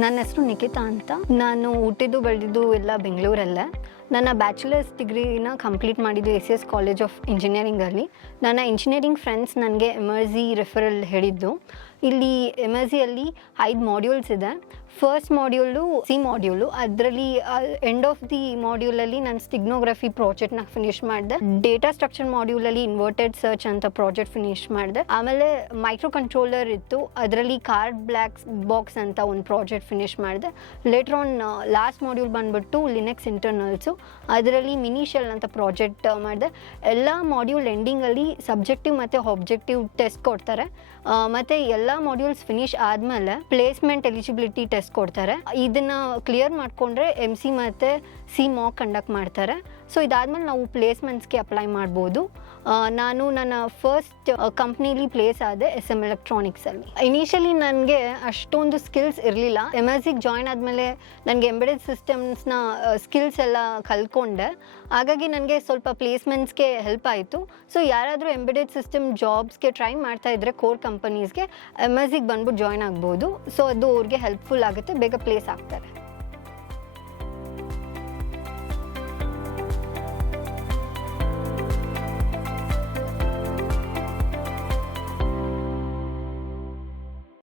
ನನ್ನ ಹೆಸರು ನಿಖಿತಾ ಅಂತ. ನಾನು ಹುಟ್ಟಿದ್ದು ಬೆಳೆದಿದ್ದು ಎಲ್ಲ ಬೆಂಗಳೂರಲ್ಲೇ. ನನ್ನ ಬ್ಯಾಚುಲರ್ಸ್ ಡಿಗ್ರಿನ ಕಂಪ್ಲೀಟ್ ಮಾಡಿದ್ದು ACS ಕಾಲೇಜ್ ಆಫ್ ಇಂಜಿನಿಯರಿಂಗಲ್ಲಿ. ನನ್ನ ಇಂಜಿನಿಯರಿಂಗ್ ಫ್ರೆಂಡ್ಸ್ ನನಗೆ MRZ ರೆಫರಲ್ ಹೇಳಿದ್ದು. ಇಲ್ಲಿ MRZಯಲ್ಲಿ 5 ಮಾಡ್ಯೂಲ್ಸ್ ಇದೆ. First module C module. ಅದರಲ್ಲಿ ಎಂಡ್ ಆಫ್ ದಿ ಮಾಡ್ಯೂಲಲ್ಲಿ ನಾನು ಸ್ಟಿಗ್ನೋಗ್ರಫಿ ಪ್ರಾಜೆಕ್ಟ್ನ ಫಿನಿಷ್ ಮಾಡಿದೆ. ಡೇಟಾ ಸ್ಟ್ರಕ್ಚರ್ ಮಾಡ್ಯೂಲಲ್ಲಿ ಇನ್ವರ್ಟೆಡ್ ಸರ್ಚ್ ಅಂತ ಪ್ರಾಜೆಕ್ಟ್ ಫಿನಿಷ್ ಮಾಡಿದೆ. ಆಮೇಲೆ ಮೈಕ್ರೋ ಕಂಟ್ರೋಲರ್ ಇತ್ತು, ಅದರಲ್ಲಿ ಕಾರ್ಡ್ ಬ್ಲ್ಯಾಕ್ ಬಾಕ್ಸ್ ಅಂತ ಒಂದು ಪ್ರಾಜೆಕ್ಟ್ ಫಿನಿಷ್ ಮಾಡಿದೆ. ಲೇಟರ್ ಆನ್ ಲಾಸ್ಟ್ ಮಾಡ್ಯೂಲ್ ಬಂದುಬಿಟ್ಟು ಲಿನಕ್ಸ್ ಇಂಟರ್ನಲ್ಸು, ಅದರಲ್ಲಿ ಮಿನಿ ಶೆಲ್ ಅಂತ ಪ್ರಾಜೆಕ್ಟ್ ಮಾಡಿದೆ. ಎಲ್ಲ ಮಾಡ್ಯೂಲ್ ಎಂಡಿಂಗಲ್ಲಿ ಸಬ್ಜೆಕ್ಟಿವ್ ಮತ್ತು ಆಬ್ಜೆಕ್ಟಿವ್ ಟೆಸ್ಟ್ ಕೊಡ್ತಾರೆ. ಮತ್ತು ಎಲ್ಲ ಮಾಡ್ಯೂಲ್ಸ್ ಫಿನಿಷ್ ಆದಮೇಲೆ ಪ್ಲೇಸ್ಮೆಂಟ್ ಎಲಿಜಿಬಿಲಿಟಿ ಟೆಸ್ಟ್ ಕೊಡ್ತಾರೆ. ಇದನ್ನು ಕ್ಲಿಯರ್ ಮಾಡಿಕೊಂಡ್ರೆ MC ಮತ್ತು C ಮಾಕ್ ಕಂಡಕ್ಟ್ ಮಾಡ್ತಾರೆ. ಸೊ ಇದಾದಮೇಲೆ ನಾವು ಪ್ಲೇಸ್ಮೆಂಟ್ಸ್ಗೆ ಅಪ್ಲೈ ಮಾಡ್ಬೋದು. ನಾನು ನನ್ನ ಫಸ್ಟ್ ಕಂಪ್ನೀಲಿ ಪ್ಲೇಸ್ ಆದೆ SM ಎಲೆಕ್ಟ್ರಾನಿಕ್ಸಲ್ಲಿ. ಇನಿಷಿಯಲಿ ನನಗೆ ಅಷ್ಟೊಂದು ಸ್ಕಿಲ್ಸ್ ಇರಲಿಲ್ಲ. MRZಗೆ ಜಾಯ್ನ್ ಆದಮೇಲೆ ನನಗೆ ಎಂಬೆಡೆಡ್ ಸಿಸ್ಟಮ್ಸ್ನ ಸ್ಕಿಲ್ಸ್ ಎಲ್ಲ ಕಲ್ತ್ಕೊಂಡೆ. ಹಾಗಾಗಿ ನನಗೆ ಸ್ವಲ್ಪ ಪ್ಲೇಸ್ಮೆಂಟ್ಸ್ಗೆ ಹೆಲ್ಪ್ ಆಯಿತು. ಸೊ ಯಾರಾದರೂ ಎಂಬೆಡೆಡ್ ಸಿಸ್ಟಮ್ ಜಾಬ್ಸ್ಗೆ ಟ್ರೈ ಮಾಡ್ತಾ ಇದ್ದರೆ ಕೋರ್ ಕಂಪನೀಸ್ಗೆ MRZಗೆ ಬಂದ್ಬಿಟ್ಟು ಜಾಯ್ನ್ ಆಗ್ಬೋದು. ಸೊ ಅದು ಅವ್ರಿಗೆ ಹೆಲ್ಪ್ಫುಲ್ ಆಗುತ್ತೆ, ಬೇಗ ಪ್ಲೇಸ್ ಆಗ್ತಾರೆ.